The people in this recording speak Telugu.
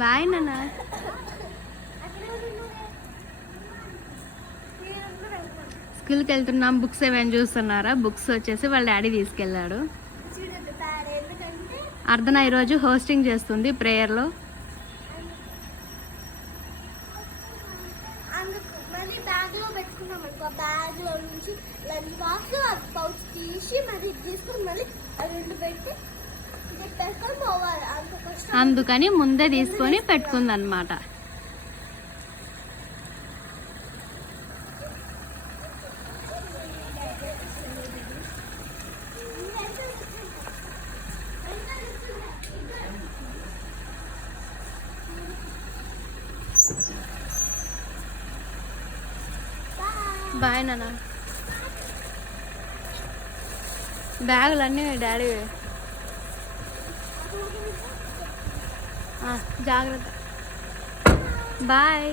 బాయ్ నాన్న. స్కూల్కి వెళ్తున్నాం. బుక్స్ ఏమైనా చూస్తున్నారా? బుక్స్ వచ్చేసి వాళ్ళ డాడీ తీసుకెళ్ళాడు. అర్ధన ఈరోజు హోస్టింగ్ చేస్తుంది ప్రేయర్లో. అందుకని ముందే తీసుకొని పెట్టుకుందన్నమాట. బాయ్ నాన్న. బ్యాగులన్నీ డాడీ. జాగ్రత్త. బాయ్.